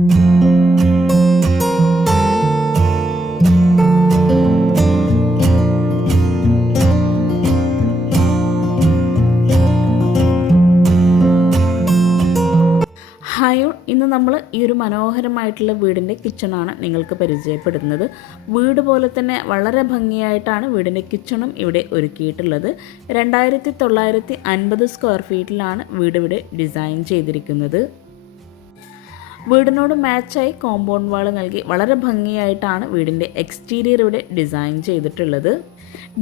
Hi ഇന്ന് നമ്മൾ ഈ ഒരു മനോഹരമായിട്ടുള്ള വീടിന്റെ കിച്ചണാണ് നിങ്ങൾക്ക് പരിചയപ്പെടുന്നത്. വീട് പോലെ തന്നെ വളരെ ഭംഗിയായിട്ടാണ് വീടിന്റെ കിച്ചണും ഇവിടെ ഒരുക്കിയിട്ടുള്ളത്. രണ്ടായിരത്തി തൊള്ളായിരത്തി അൻപത് സ്ക്വയർ ഫീറ്റിലാണ് വീട് ഇവിടെ ഡിസൈൻ ചെയ്തിരിക്കുന്നത്. വീടിനോട് മാച്ചായി കോമ്പൗണ്ട് വാൾ നൽകി വളരെ ഭംഗിയായിട്ടാണ് വീടിന്റെ എക്സ്റ്റീരിയർ ഇവിടെ ഡിസൈൻ ചെയ്തിട്ടുള്ളത്.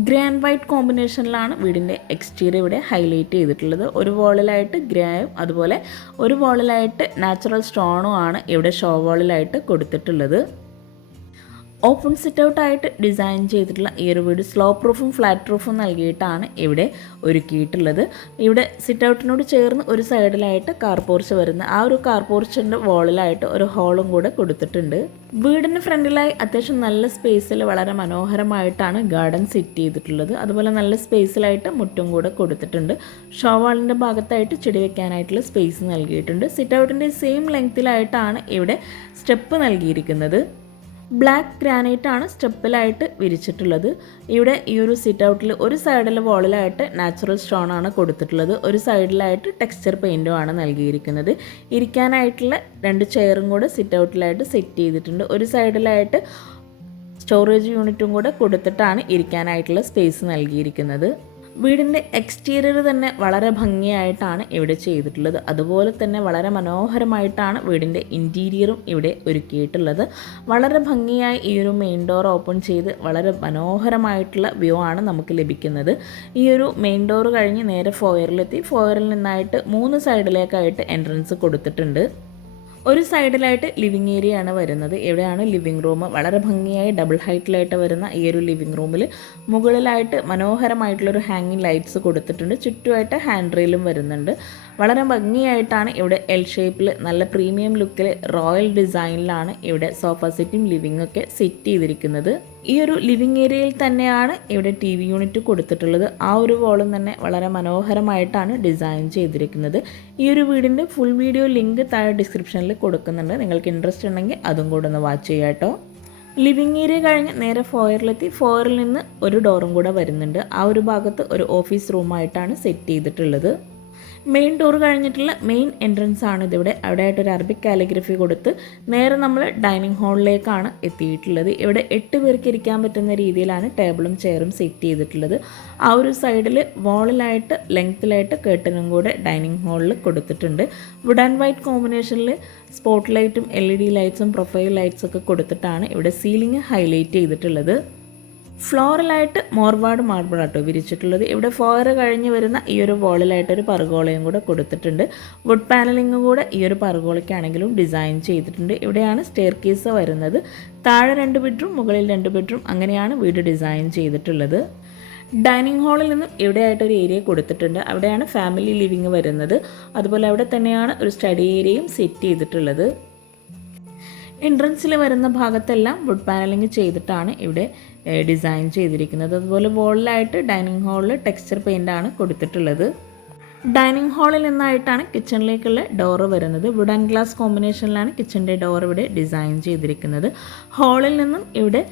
ഗ്രേ ആൻഡ് വൈറ്റ് കോമ്പിനേഷനിലാണ് വീടിന്റെ എക്സ്റ്റീരിയർ ഇവിടെ ഹൈലൈറ്റ് ചെയ്തിട്ടുള്ളത്. ഒരു വോളിലായിട്ട് ഗ്രേയും അതുപോലെ ഒരു വോളിലായിട്ട് നാച്ചുറൽ സ്റ്റോണും ആണ് ഇവിടെ ഷോ വോളിലായിട്ട് കൊടുത്തിട്ടുള്ളത്. ഓപ്പൺ സിറ്റ് ഔട്ടായിട്ട് ഡിസൈൻ ചെയ്തിട്ടുള്ള ഈ ഒരു വീട് സ്ലോ പ്രൂഫും ഫ്ലാറ്റ് പ്രൂഫും നൽകിയിട്ടാണ് ഇവിടെ ഒരുക്കിയിട്ടുള്ളത്. ഇവിടെ സിറ്റ് ഔട്ടിനോട് ചേർന്ന് ഒരു സൈഡിലായിട്ട് കാർ പോർച്ച് വരുന്ന ആ ഒരു കാർ പോർച്ചിന്റെ വോളിലായിട്ട് ഒരു ഹോളും കൂടെ കൊടുത്തിട്ടുണ്ട്. വീടിന് ഫ്രണ്ടിലായി അത്യാവശ്യം നല്ല സ്പേസിൽ വളരെ മനോഹരമായിട്ടാണ് ഗാർഡൻ സെറ്റ് ചെയ്തിട്ടുള്ളത്. അതുപോലെ നല്ല സ്പേസിലായിട്ട് മുറ്റും കൂടെ കൊടുത്തിട്ടുണ്ട്. ഷോവാളിന്റെ ഭാഗത്തായിട്ട് ചെടി വെക്കാനായിട്ടുള്ള സ്പേസ് നൽകിയിട്ടുണ്ട്. സിറ്റ് ഔട്ടിന്റെ സെയിം ലെങ്ത്തിലായിട്ടാണ് ഇവിടെ സ്റ്റെപ്പ് നൽകിയിരിക്കുന്നത്. ബ്ലാക്ക് ഗ്രാനൈറ്റ് ആണ് സ്റ്റെപ്പിലായിട്ട് വിരിച്ചിട്ടുള്ളത്. ഇവിടെ ഈ ഒരു സിറ്റ് ഔട്ടിൽ ഒരു സൈഡിലെ വോളിലായിട്ട് നാച്ചുറൽ സ്റ്റോൺ ആണ് കൊടുത്തിട്ടുള്ളത്. ഒരു സൈഡിലായിട്ട് ടെക്സ്ചർ പെയിന്റും ആണ് നൽകിയിരിക്കുന്നത്. ഇരിക്കാനായിട്ടുള്ള രണ്ട് ചെയറും കൂടെ സിറ്റ് ഔട്ടിലായിട്ട് സെറ്റ് ചെയ്തിട്ടുണ്ട്. ഒരു സൈഡിലായിട്ട് സ്റ്റോറേജ് യൂണിറ്റും കൂടെ കൊടുത്തിട്ടാണ് ഇരിക്കാനായിട്ടുള്ള സ്പേസ് നൽകിയിരിക്കുന്നത്. വീടിന്റെ എക്സ്റ്റീരിയർ തന്നെ വളരെ ഭംഗിയായിട്ടാണ് ഇവിടെ ചെയ്തിട്ടുള്ളത്. അതുപോലെ തന്നെ വളരെ മനോഹരമായിട്ടാണ് വീടിന്റെ ഇന്റീരിയറും ഇവിടെ ഒരുക്കിയിട്ടുള്ളത്. വളരെ ഭംഗിയായി ഈ ഒരു മെയിൻ ഡോർ ഓപ്പൺ ചെയ്ത് വളരെ മനോഹരമായിട്ടുള്ള വ്യൂ ആണ് നമുക്ക് ലഭിക്കുന്നത്. ഈ ഒരു മെയിൻ ഡോർ കഴിഞ്ഞ് നേരെ ഫോയറിലെത്തി ഫോയറിൽ നിന്നായിട്ട് മൂന്ന് സൈഡിലേക്കായിട്ട് എൻട്രൻസ് കൊടുത്തിട്ടുണ്ട്. ഒരു സൈഡിലായിട്ട് ലിവിങ് ഏരിയ ആണ് വരുന്നത്. എവിടെയാണ് ലിവിങ് റൂം വളരെ ഭംഗിയായി ഡബിൾ ഹൈറ്റിലായിട്ട് വരുന്ന ഈ ഒരു ലിവിങ് റൂമിൽ മുകളിലായിട്ട് മനോഹരമായിട്ടുള്ളൊരു ഹാങ്ങിങ് ലൈറ്റ്സ് കൊടുത്തിട്ടുണ്ട്. ചുറ്റുമായിട്ട് ഹാൻഡ് റെയിലും വരുന്നുണ്ട്. വളരെ ഭംഗിയായിട്ടാണ് ഇവിടെ എൽ ഷേപ്പിൽ നല്ല പ്രീമിയം ലുക്കിൽ റോയൽ ഡിസൈനിലാണ് ഇവിടെ സോഫ സെറ്റും ലിവിംഗ് ഒക്കെ സെറ്റ് ചെയ്തിരിക്കുന്നത്. ഈ ഒരു ലിവിംഗ് ഏരിയയിൽ തന്നെയാണ് ഇവിടെ ടി വി യൂണിറ്റ് കൊടുത്തിട്ടുള്ളത്. ആ ഒരു വോളും തന്നെ വളരെ മനോഹരമായിട്ടാണ് ഡിസൈൻ ചെയ്തിരിക്കുന്നത്. ഈ ഒരു വീടിന്റെ ഫുൾ വീഡിയോ ലിങ്ക് താഴെ ഡിസ്ക്രിപ്ഷനിൽ കൊടുക്കുന്നുണ്ട്. നിങ്ങൾക്ക് ഇൻട്രസ്റ്റ് ഉണ്ടെങ്കിൽ അതും കൂടെ ഒന്ന് വാച്ച് ചെയ്യാം കേട്ടോ. ലിവിങ് ഏരിയ കഴിഞ്ഞ് നേരെ ഫോയറിലെത്തി ഫോയറിൽ നിന്ന് ഒരു ഡോറും കൂടെ വരുന്നുണ്ട്. ആ ഒരു ഭാഗത്ത് ഒരു ഓഫീസ് റൂമായിട്ടാണ് സെറ്റ് ചെയ്തിട്ടുള്ളത്. മെയിൻ ഡോർ കഴിഞ്ഞിട്ടുള്ള മെയിൻ എൻട്രൻസ് ആണ് ഇതിവിടെ. അവിടെ ആയിട്ട് ഒരു അറബിക് കാലിഗ്രഫി കൊടുത്ത് നേരെ നമ്മൾ ഡൈനിങ് ഹാളിലേക്കാണ് എത്തിയിട്ടുള്ളത്. ഇവിടെ എട്ട് പേർക്ക് ഇരിക്കാൻ പറ്റുന്ന രീതിയിലാണ് ടേബിളും ചെയറും സെറ്റ് ചെയ്തിട്ടുള്ളത്. ആ ഒരു സൈഡിൽ വാളിലായിട്ട് ലെങ്ത്തിലായിട്ട് കേട്ടനും കൂടെ ഡൈനിങ് ഹാളിൽ കൊടുത്തിട്ടുണ്ട്. വുഡ് ആൻഡ് വൈറ്റ് കോമ്പിനേഷനിൽ സ്പോട്ട് ലൈറ്റും എൽ ഇ ഡി ലൈറ്റ്സും പ്രൊഫൈൽ ലൈറ്റ്സ് ഒക്കെ കൊടുത്തിട്ടാണ് ഇവിടെ സീലിംഗ് ഹൈലൈറ്റ് ചെയ്തിട്ടുള്ളത്. ഫ്ലോറലായിട്ട് മോർവാട് മാർബിൾ ആട്ടോ വിരിച്ചിട്ടുള്ളത്. ഇവിടെ ഫോയർ കഴിഞ്ഞ് വരുന്ന ഈ ഒരു വോളിലായിട്ട് ഒരു പറുകോളയും കൂടെ കൊടുത്തിട്ടുണ്ട്. വുഡ് പാനലിംഗ് കൂടെ ഈ ഒരു പറുകോളയ്ക്കാണെങ്കിലും ഡിസൈൻ ചെയ്തിട്ടുണ്ട്. ഇവിടെയാണ് സ്റ്റെയർ കേസ് വരുന്നത്. താഴെ രണ്ട് ബെഡ്റൂം മുകളിൽ രണ്ട് ബെഡ്റൂം അങ്ങനെയാണ് വീട് ഡിസൈൻ ചെയ്തിട്ടുള്ളത്. ഡൈനിങ് ഹാളിൽ നിന്നും ഇവിടെയായിട്ടൊരു ഏരിയ കൊടുത്തിട്ടുണ്ട്. അവിടെയാണ് ഫാമിലി ലിവിങ് വരുന്നത്. അതുപോലെ അവിടെ തന്നെയാണ് ഒരു സ്റ്റഡി ഏരിയയും സെറ്റ് ചെയ്തിട്ടുള്ളത്. എൻട്രൻസിൽ വരുന്ന ഭാഗത്തെല്ലാം വുഡ് പാനലിംഗ് ചെയ്തിട്ടാണ് ഇവിടെ ഡിസൈൻ ചെയ്തിരിക്കുന്നത്. അതുപോലെ വോളിലായിട്ട് ഡൈനിങ് ഹാളിൽ ടെക്സ്ചർ പെയിന്റ് ആണ് കൊടുത്തിട്ടുള്ളത്. ഡൈനിങ് ഹാളിൽ നിന്നായിട്ടാണ് കിച്ചണിലേക്കുള്ള ഡോറ് വരുന്നത്. വുഡൻ ഗ്ലാസ് കോമ്പിനേഷനിലാണ് കിച്ചണിന്റെ ഡോർ ഇവിടെ ഡിസൈൻ ചെയ്തിരിക്കുന്നത്. ഹാളിൽ നിന്നും ഇവിടെ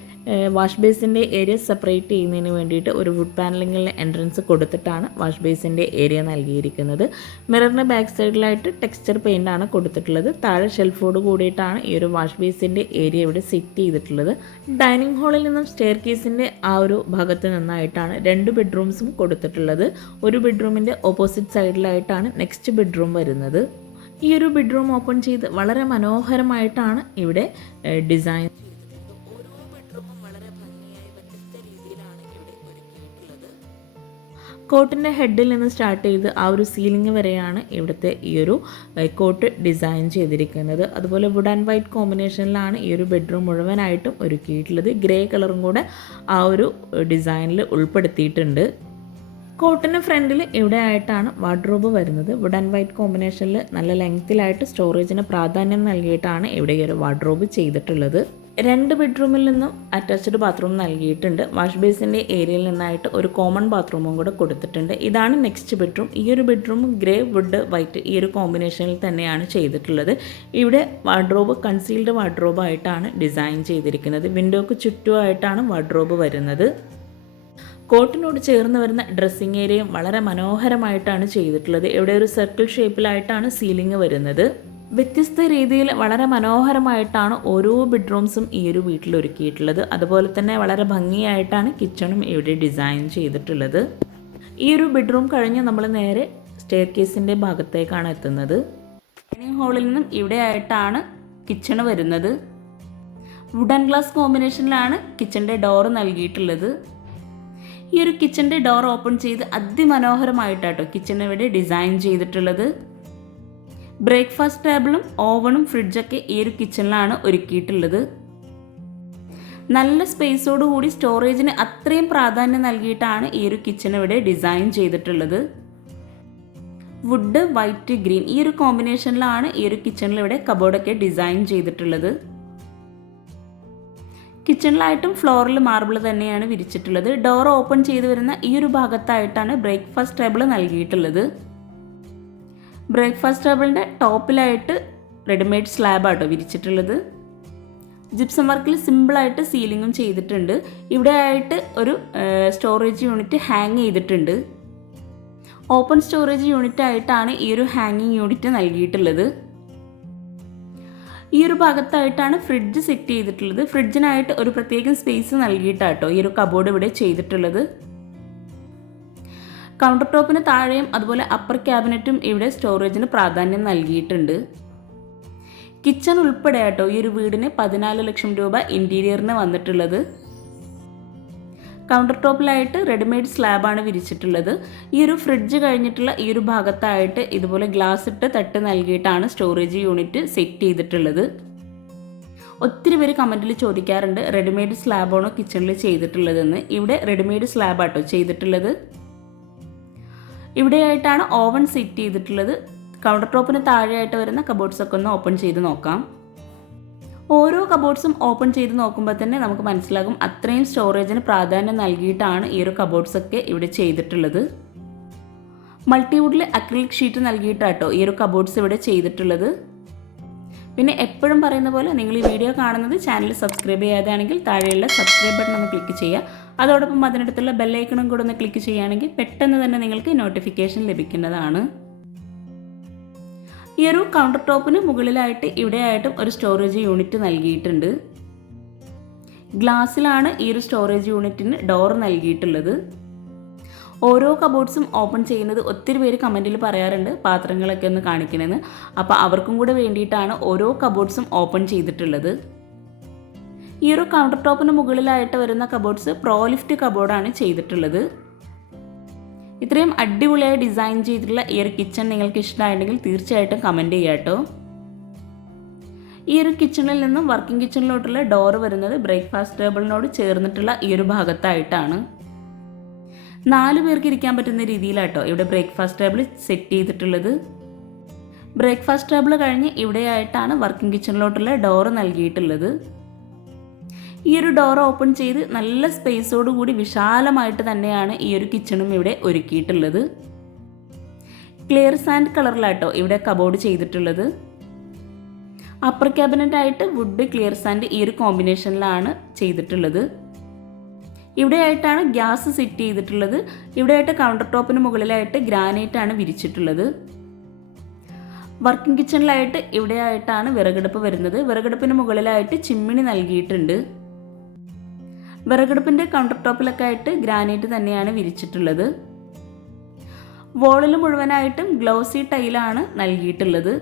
വാഷ് ബേസിന്റെ ഏരിയ സെപ്പറേറ്റ് ചെയ്യുന്നതിന് വേണ്ടിയിട്ട് ഒരു വുഡ് പാനലിങ്ങിലെ എൻട്രൻസ് കൊടുത്തിട്ടാണ് വാഷ് ബേസിന്റെ ഏരിയ നൽകിയിരിക്കുന്നത്. മിററിന് ബാക്ക് സൈഡിലായിട്ട് ടെക്സ്ചർ പെയിന്റ് ആണ് കൊടുത്തിട്ടുള്ളത്. താഴെ ഷെൽഫോട് കൂടിയിട്ടാണ് ഈ ഒരു വാഷ് ബേസിന്റെ ഏരിയ ഇവിടെ സെറ്റ് ചെയ്തിട്ടുള്ളത്. ഡൈനിങ് ഹാളിൽ നിന്നും സ്റ്റെയർ കേസിന്റെ ആ ഒരു ഭാഗത്ത് നിന്നായിട്ടാണ് രണ്ട് ബെഡ്റൂംസും കൊടുത്തിട്ടുള്ളത്. ഒരു ബെഡ്റൂമിന്റെ ഓപ്പോസിറ്റ് സൈഡിലായിട്ടാണ് നെക്സ്റ്റ് ബെഡ്റൂം വരുന്നത്. ഈ ഒരു ബെഡ്റൂം ഓപ്പൺ ചെയ്ത് വളരെ മനോഹരമായിട്ടാണ് ഇവിടെ ഡിസൈൻ കോട്ടിന്റെ ഹെഡിൽ നിന്ന് സ്റ്റാർട്ട് ചെയ്ത് ആ ഒരു സീലിംഗ് വരെയാണ് ഇവിടുത്തെ ഈ ഒരു കോട്ട് ഡിസൈൻ ചെയ്തിരിക്കുന്നത്. അതുപോലെ വുഡ് ആൻഡ് വൈറ്റ് കോമ്പിനേഷനിലാണ് ഈ ഒരു ബെഡ്റൂം മുഴുവനായിട്ടും ഒരുക്കിയിട്ടുള്ളത്. ഗ്രേ കളറും കൂടെ ആ ഒരു ഡിസൈനിൽ ഉൾപ്പെടുത്തിയിട്ടുണ്ട്. കോട്ടിന് ഫ്രണ്ടിൽ ഇവിടെ ആയിട്ടാണ് വാർഡ്രോബ് വരുന്നത്. വുഡ് ആൻഡ് വൈറ്റ് കോമ്പിനേഷനിൽ നല്ല ലെങ്ത്തിലായിട്ട് സ്റ്റോറേജിന് പ്രാധാന്യം നൽകിയിട്ടാണ് ഇവിടെ ഈ ഒരു വാർഡ്രോബ് ചെയ്തിട്ടുള്ളത്. രണ്ട് ബെഡ്റൂമിൽ നിന്നും അറ്റാച്ച്ഡ് ബാത്റൂം നൽകിയിട്ടുണ്ട്. വാഷ് ബേസിന്റെ ഏരിയയിൽ നിന്നായിട്ട് ഒരു കോമൺ ബാത്റൂമും കൂടെ കൊടുത്തിട്ടുണ്ട്. ഇതാണ് നെക്സ്റ്റ് ബെഡ്റൂം ഈ ഒരു ബെഡ്റൂം ഗ്രേ വുഡ് വൈറ്റ് ഈ ഒരു കോമ്പിനേഷനിൽ തന്നെയാണ് ചെയ്തിട്ടുള്ളത്. ഇവിടെ വാർഡ്രോബ് കൺസീൽഡ് വാർഡ്രോബ് ആയിട്ടാണ് ഡിസൈൻ ചെയ്തിരിക്കുന്നത്. വിൻഡോക്ക് ചുറ്റുമായിട്ടാണ് വാർഡ്രോബ് വരുന്നത്. കോട്ടിനോട് ചേർന്ന് വരുന്ന ഡ്രസ്സിങ് ഏരിയയും വളരെ മനോഹരമായിട്ടാണ് ചെയ്തിട്ടുള്ളത്. ഇവിടെ ഒരു സർക്കിൾ ഷേപ്പിലായിട്ടാണ് സീലിംഗ് വരുന്നത്. വ്യത്യസ്ത രീതിയിൽ വളരെ മനോഹരമായിട്ടാണ് ഓരോ ബെഡ്റൂംസും ഈ ഒരു വീട്ടിൽ ഒരുക്കിയിട്ടുള്ളത്. അതുപോലെ തന്നെ വളരെ ഭംഗിയായിട്ടാണ് കിച്ചണും ഇവിടെ ഡിസൈൻ ചെയ്തിട്ടുള്ളത്. ഈ ഒരു ബെഡ്റൂം കഴിഞ്ഞ് നമ്മൾ നേരെ സ്റ്റെയർ കേസിന്റെ ഭാഗത്തേക്കാണ് എത്തുന്നത്. ഡൈനിങ് ഹാളിൽ നിന്നും ഇവിടെ ആയിട്ടാണ് കിച്ചണ് വരുന്നത്. വുഡൻ ഗ്ലാസ് കോമ്പിനേഷനിലാണ് കിച്ചന്റെ ഡോർ നൽകിയിട്ടുള്ളത്. ഈ ഒരു കിച്ചന്റെ ഡോർ ഓപ്പൺ ചെയ്ത് അതിമനോഹരമായിട്ടാട്ടോ കിച്ചൺ ഇവിടെ ഡിസൈൻ ചെയ്തിട്ടുള്ളത്. ബ്രേക്ക്ഫാസ്റ്റ് ടേബിളും ഓവണും ഫ്രിഡ്ജൊക്കെ ഈ ഒരു കിച്ചണിലാണ് ഒരുക്കിയിട്ടുള്ളത്. നല്ല സ്പേസോടുകൂടി സ്റ്റോറേജിന് അത്രയും പ്രാധാന്യം നൽകിയിട്ടാണ് ഈ ഒരു കിച്ചൺ ഇവിടെ ഡിസൈൻ ചെയ്തിട്ടുള്ളത്. വുഡ് വൈറ്റ് ഗ്രീൻ ഈ ഒരു കോമ്പിനേഷനിലാണ് ഈ ഒരു കിച്ചണിൽ ഇവിടെ കബോർഡൊക്കെ ഡിസൈൻ ചെയ്തിട്ടുള്ളത്. കിച്ചണിലായിട്ടും ഫ്ലോറിൽ മാർബിൾ തന്നെയാണ് വിരിച്ചിട്ടുള്ളത്. ഡോർ ഓപ്പൺ ചെയ്ത് വരുന്ന ഈ ഒരു ഭാഗത്തായിട്ടാണ് ബ്രേക്ക്ഫാസ്റ്റ് ടേബിൾ നൽകിയിട്ടുള്ളത്. ബ്രേക്ക്ഫാസ്റ്റ് ടേബിളിന്റെ ടോപ്പിലായിട്ട് റെഡിമെയ്ഡ് സ്ലാബാട്ടോ വിരിച്ചിട്ടുള്ളത്. ജിപ്സം വർക്കിൽ സിമ്പിളായിട്ട് സീലിങ്ങും ചെയ്തിട്ടുണ്ട്. ഇവിടെ ആയിട്ട് ഒരു സ്റ്റോറേജ് യൂണിറ്റ് ഹാങ് ചെയ്തിട്ടുണ്ട്. ഓപ്പൺ സ്റ്റോറേജ് യൂണിറ്റ് ആയിട്ടാണ് ഈ ഒരു ഹാങ്ങിങ് യൂണിറ്റ് നൽകിയിട്ടുള്ളത്. ഈ ഒരു ഭാഗത്തായിട്ടാണ് ഫ്രിഡ്ജ് സെറ്റ് ചെയ്തിട്ടുള്ളത്. ഫ്രിഡ്ജിനായിട്ട് ഒരു പ്രത്യേകം സ്പേസ് നൽകിയിട്ടാട്ടോ ഈ ഒരു കബോർഡ് ഇവിടെ ചെയ്തിട്ടുള്ളത്. കൗണ്ടർ ടോപ്പിന് താഴെയും അതുപോലെ അപ്പർ ക്യാബിനറ്റും ഇവിടെ സ്റ്റോറേജിന് പ്രാധാന്യം നൽകിയിട്ടുണ്ട്. കിച്ചൺ ഉൾപ്പെടെ കേട്ടോ ഈ ഒരു വീടിന് പതിനാല് ലക്ഷം രൂപ ഇന്റീരിയറിന് വന്നിട്ടുള്ളത്. കൗണ്ടർ ടോപ്പിലായിട്ട് റെഡിമെയ്ഡ് സ്ലാബാണ് വിരിച്ചിട്ടുള്ളത്. ഈ ഒരു ഫ്രിഡ്ജ് കഴിഞ്ഞിട്ടുള്ള ഈ ഒരു ഭാഗത്തായിട്ട് ഇതുപോലെ ഗ്ലാസ് ഇട്ട് തട്ട് നൽകിയിട്ടാണ് സ്റ്റോറേജ് യൂണിറ്റ് സെറ്റ് ചെയ്തിട്ടുള്ളത്. ഒത്തിരി പേര് കമന്റിൽ ചോദിക്കാറുണ്ട് റെഡിമെയ്ഡ് സ്ലാബാണോ കിച്ചണിൽ ചെയ്തിട്ടുള്ളതെന്ന്. ഇവിടെ റെഡിമെയ്ഡ് സ്ലാബാട്ടോ ചെയ്തിട്ടുള്ളത്. ഇവിടെയായിട്ടാണ് ഓവൻ സെറ്റ് ചെയ്തിട്ടുള്ളത്. കൗണ്ടർ ടോപ്പിന് താഴെയായിട്ട് വരുന്ന കബോർഡ്സ് ഒക്കെ ഒന്ന് ഓപ്പൺ ചെയ്ത് നോക്കാം. ഓരോ കബോർഡ്സും ഓപ്പൺ ചെയ്ത് നോക്കുമ്പോൾ തന്നെ നമുക്ക് മനസ്സിലാകും അത്രയും സ്റ്റോറേജിന് പ്രാധാന്യം നൽകിയിട്ടാണ് ഈ ഒരു കബോർഡ്സ് ഒക്കെ ഇവിടെ ചെയ്തിട്ടുള്ളത്. മൾട്ടിവുഡിൽ അക്രിലിക് ഷീറ്റ് നൽകിയിട്ടാട്ടോ ഈ ഒരു കബോർഡ്സ് ഇവിടെ ചെയ്തിട്ടുള്ളത്. പിന്നെ എപ്പോഴും പറയുന്ന പോലെ നിങ്ങൾ ഈ വീഡിയോ കാണുന്നത് ചാനൽ സബ്സ്ക്രൈബ് ചെയ്യാതാണെങ്കിൽ താഴെയുള്ള സബ്സ്ക്രൈബ് ബട്ടൺ ഒന്ന് ക്ലിക്ക് ചെയ്യുക. അതോടൊപ്പം അതിനടുത്തുള്ള ബെല്ലൈക്കണും കൂടെ ഒന്ന് ക്ലിക്ക് ചെയ്യുകയാണെങ്കിൽ പെട്ടെന്ന് തന്നെ നിങ്ങൾക്ക് നോട്ടിഫിക്കേഷൻ ലഭിക്കുന്നതാണ്. ഈ ഒരു കൗണ്ടർ ടോപ്പിന് മുകളിലായിട്ട് ഇവിടെയായിട്ടും ഒരു സ്റ്റോറേജ് യൂണിറ്റ് നൽകിയിട്ടുണ്ട്. ഗ്ലാസ്സിലാണ് ഈ ഒരു സ്റ്റോറേജ് യൂണിറ്റിന് ഡോർ നൽകിയിട്ടുള്ളത്. ഓരോ കബോർഡ്സും ഓപ്പൺ ചെയ്യുന്നത് ഒത്തിരി പേര് കമന്റിൽ പറയാറുണ്ട് പാത്രങ്ങളൊക്കെ ഒന്ന് കാണിക്കണമെന്ന് അപ്പോൾ അവർക്കും കൂടെ വേണ്ടിയിട്ടാണ് ഓരോ കബോർഡ്സും ഓപ്പൺ ചെയ്തിട്ടുള്ളത്. ഈ ഒരു കൗണ്ടർ ടോപ്പിന് മുകളിലായിട്ട് വരുന്ന കബോർഡ്സ് പ്രോലിഫ്റ്റ് കബോർഡാണ് ചെയ്തിട്ടുള്ളത്. ഇത്രയും അടിപൊളിയായി ഡിസൈൻ ചെയ്തിട്ടുള്ള ഈ ഒരു കിച്ചൺ നിങ്ങൾക്ക് ഇഷ്ടമായിട്ടുണ്ടെങ്കിൽ തീർച്ചയായിട്ടും കമന്റ് ചെയ്യാം കേട്ടോ. ഈ ഒരു കിച്ചണിൽ നിന്നും വർക്കിംഗ് കിച്ചണിലോട്ടുള്ള ഡോർ വരുന്നത് ബ്രേക്ക്ഫാസ്റ്റ് ടേബിളിനോട് ചേർന്നിട്ടുള്ള ഈ ഒരു ഭാഗത്തായിട്ടാണ്. നാല് പേർക്ക് ഇരിക്കാൻ പറ്റുന്ന രീതിയിലാട്ടോ ഇവിടെ ബ്രേക്ക്ഫാസ്റ്റ് ടേബിൾ സെറ്റ് ചെയ്തിട്ടുള്ളത്. ബ്രേക്ക്ഫാസ്റ്റ് ടേബിൾ കഴിഞ്ഞ് ഇവിടെയായിട്ടാണ് വർക്കിംഗ് കിച്ചണിലോട്ടുള്ള ഡോർ നൽകിയിട്ടുള്ളത്. ഈ ഒരു ഡോർ ഓപ്പൺ ചെയ്ത് നല്ല സ്പേസോട് കൂടി വിശാലമായിട്ട് തന്നെയാണ് ഈ ഒരു കിച്ചണും ഇവിടെ ഒരുക്കിയിട്ടുള്ളത്. ക്ലിയർ സാൻഡ് കളറിലാട്ടോ ഇവിടെ കബോർഡ് ചെയ്തിട്ടുള്ളത്. അപ്പർ ക്യാബിനറ്റ് ആയിട്ട് വുഡ് ക്ലിയർ സാൻഡ് ഈ ഒരു കോമ്പിനേഷനിലാണ് ചെയ്തിട്ടുള്ളത്. ഇവിടെയായിട്ടാണ് ഗ്യാസ് സെറ്റ് ചെയ്തിട്ടുള്ളത്. ഇവിടെയായിട്ട് കൗണ്ടർ ടോപ്പിന് മുകളിലായിട്ട് ഗ്രാനൈറ്റ് ആണ് വിരിച്ചിട്ടുള്ളത്. വർക്കിംഗ് കിച്ചണിലായിട്ട് ഇവിടെയായിട്ടാണ് വിറകടുപ്പ് വരുന്നത്. വിറകടുപ്പിന് മുകളിലായിട്ട് ചിമ്മിണി നൽകിയിട്ടുണ്ട്. വിറകടുപ്പിന്റെ കൗണ്ടർ ടോപ്പിലൊക്കെ ആയിട്ട് ഗ്രാനൈറ്റ് തന്നെയാണ് വിരിച്ചിട്ടുള്ളത്. വോളിൽ മുഴുവനായിട്ടും ഗ്ലോസി ടൈലാണ് നൽകിയിട്ടുള്ളത്.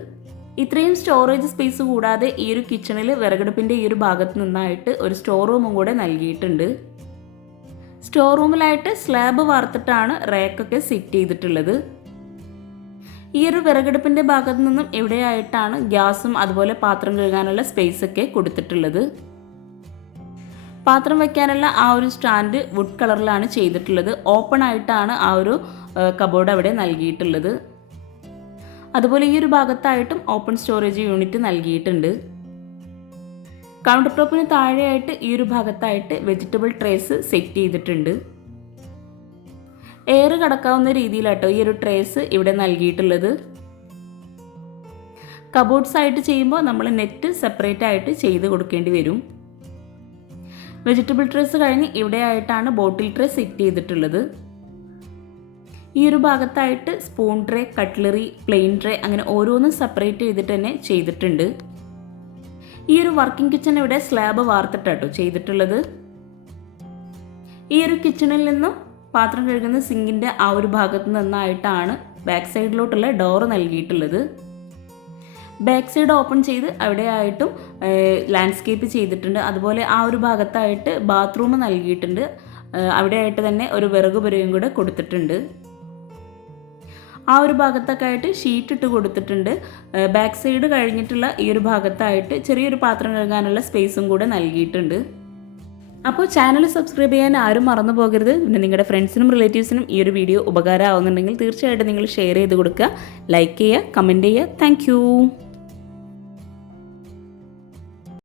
ഇത്രയും സ്റ്റോറേജ് സ്പേസ് കൂടാതെ ഈ ഒരു കിച്ചണിൽ വിറകടുപ്പിന്റെ ഈ ഒരു ഭാഗത്ത് നിന്നായിട്ട് ഒരു സ്റ്റോർ റൂമും കൂടെ നൽകിയിട്ടുണ്ട്. സ്റ്റോർ റൂമിലായിട്ട് സ്ലാബ് വാർത്തിട്ടാണ് റേക്കൊക്കെ സെറ്റ് ചെയ്തിട്ടുള്ളത്. ഈ ഒരു വിറകടുപ്പിന്റെ ഭാഗത്തു നിന്നും എവിടെയായിട്ടാണ് ഗ്യാസും അതുപോലെ പാത്രം കഴുകാനുള്ള സ്പേസ് ഒക്കെ കൊടുത്തിട്ടുള്ളത്. പാത്രം വെക്കാനുള്ള ആ ഒരു സ്റ്റാൻഡ് വുഡ് കളറിലാണ് ചെയ്തിട്ടുള്ളത്. ഓപ്പൺ ആയിട്ടാണ് ആ ഒരു കബോർഡ് അവിടെ നൽകിയിട്ടുള്ളത്. അതുപോലെ ഈ ഒരു ഭാഗത്തായിട്ടും ഓപ്പൺ സ്റ്റോറേജ് യൂണിറ്റ് നൽകിയിട്ടുണ്ട്. കൗണ്ടർ ടോപ്പിന് താഴെയായിട്ട് ഈ ഒരു ഭാഗത്തായിട്ട് വെജിറ്റബിൾ ട്രേസ് സെറ്റ് ചെയ്തിട്ടുണ്ട്. എയർ കടക്കാവുന്ന രീതിയിലാട്ടോ ഈ ഒരു ട്രേസ് ഇവിടെ നൽകിയിട്ടുള്ളത്. കബോർഡ്സ് ആയിട്ട് ചെയ്യുമ്പോൾ നമ്മൾ നെറ്റ് സെപ്പറേറ്റ് ആയിട്ട് ചെയ്ത് കൊടുക്കേണ്ടി വരും. വെജിറ്റബിൾ ട്രേസ് കഴിഞ്ഞ് ഇവിടെ ആയിട്ടാണ് ബോട്ടിൽ ട്രേ സെറ്റ് ചെയ്തിട്ടുള്ളത്. ഈ ഒരു ഭാഗത്തായിട്ട് spoon tray cutlery plain tray അങ്ങനെ ഓരോന്നും സെപ്പറേറ്റ് ചെയ്തിട്ട് തന്നെ ചെയ്തിട്ടുണ്ട്. ഈ ഒരു വർക്കിംഗ് കിച്ചൺ ഇവിടെ സ്ലാബ് വാർത്തിട്ടാട്ടോ ചെയ്തിട്ടുള്ളത്. ഈ ഒരു കിച്ചണിൽ നിന്നും പാത്രം കഴുകുന്ന സിങ്കിന്റെ ആ ഒരു ഭാഗത്ത് നിന്നായിട്ടാണ് ബാക്ക് സൈഡിലോട്ടുള്ള ഡോറ് നൽകിയിട്ടുള്ളത്. ബാക്ക് സൈഡ് ഓപ്പൺ ചെയ്ത് അവിടെ ആയിട്ടും ലാൻഡ്സ്കേപ്പ് ചെയ്തിട്ടുണ്ട്. അതുപോലെ ആ ഒരു ഭാഗത്തായിട്ട് ബാത്റൂം നൽകിയിട്ടുണ്ട്. അവിടെയായിട്ട് തന്നെ ഒരു വിറക് പുരയും കൂടെ കൊടുത്തിട്ടുണ്ട്. ആ ഒരു ഭാഗത്തൊക്കെ ആയിട്ട് ഷീറ്റ് ഇട്ട് കൊടുത്തിട്ടുണ്ട്. ബാക്ക് സൈഡ് കഴിഞ്ഞിട്ടുള്ള ഈ ഒരു ഭാഗത്തായിട്ട് ചെറിയൊരു പാത്രം കഴുകാനുള്ള സ്പേസും കൂടെ നൽകിയിട്ടുണ്ട്. അപ്പോൾ ചാനൽ സബ്സ്ക്രൈബ് ചെയ്യാൻ ആരും മറന്നു പോകരുത്. പിന്നെ നിങ്ങളുടെ ഫ്രണ്ട്സിനും റിലേറ്റീവ്സിനും ഈ ഒരു വീഡിയോ ഉപകാരമാവുന്നുണ്ടെങ്കിൽ തീർച്ചയായിട്ടും നിങ്ങൾ ഷെയർ ചെയ്ത് കൊടുക്കുക. ലൈക്ക് ചെയ്യുക കമന്റ് ചെയ്യുക. താങ്ക്